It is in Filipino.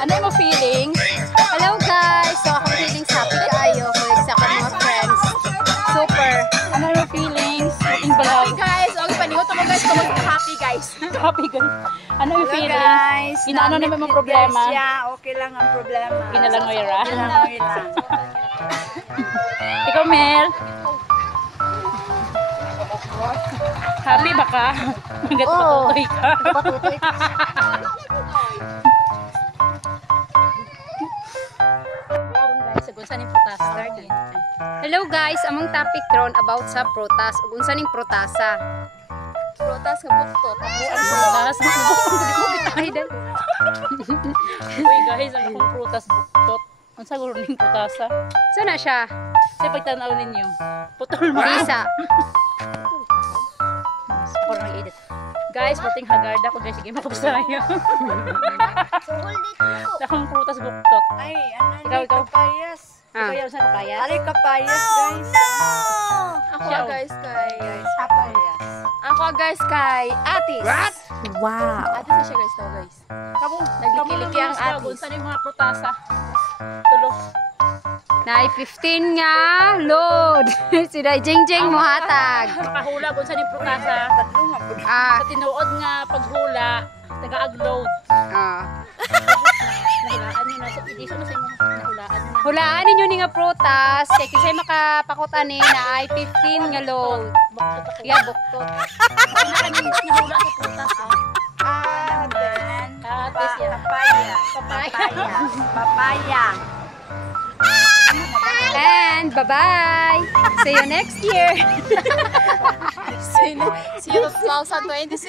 Ano yung feelings? Hello guys! So ako feelings happy kayo. Kulit sa akong mga friends. Super! Ano yung feelings? Ating balaw. Happy guys! Okay, panigot ako guys. Kung happy guys. Happy guys. Ano yung feelings? Guys, Inaano naman mga problema? Okay lang ang problema. Ginalangoyra. Ginalangoy lang. Ikaw, Mel? Happy ba ka? Hanggat patutoy ka. Patutoy ka. Hello guys! Among topic ron about sa prutas. Ug unsa ning prutasa? Prutas nga buktot. Prutas. Ay dali. Uy guys, ang akong prutas buktot. Ang saguro ning prutasa. So na siya? Kasi pagtanaw ninyo, putol mo. Risa. Or mag-edit. Guys, bating haggard ako guys. Sige, makusayo. Akong prutas buktot. Ay, ano Ikaw, ikaw. kapayas. Ikaw yung sa papaya? Ali kapayas, guys. Ako Siya, guys kay Kapayas. Ako guys kay Atis. What? Wow. Atis na siya guys to guys. Kamu, Nagliki-liki ang atis. Saan yung mga prutasa? Tulo. Nay 15 nga load. Si Day Jingjing mo hatag. Makahula kung saan yung prutasa. Tatlo nga po. Sa tinuod nga paghula, taga-agload. Nahulaan nyo na. Sa ediso na sa inyo. Nahulaan nyo na. Hulaan ninyo ni nga prutas kay kisay makapakutan ni na ay 15 nga load. Buktot ako. Yeah, buktot. Kasi na kami nahula sa prutas. Then, Atis yan. papaya. Papaya. Papaya. And bye-bye. See you next year. See you 2026.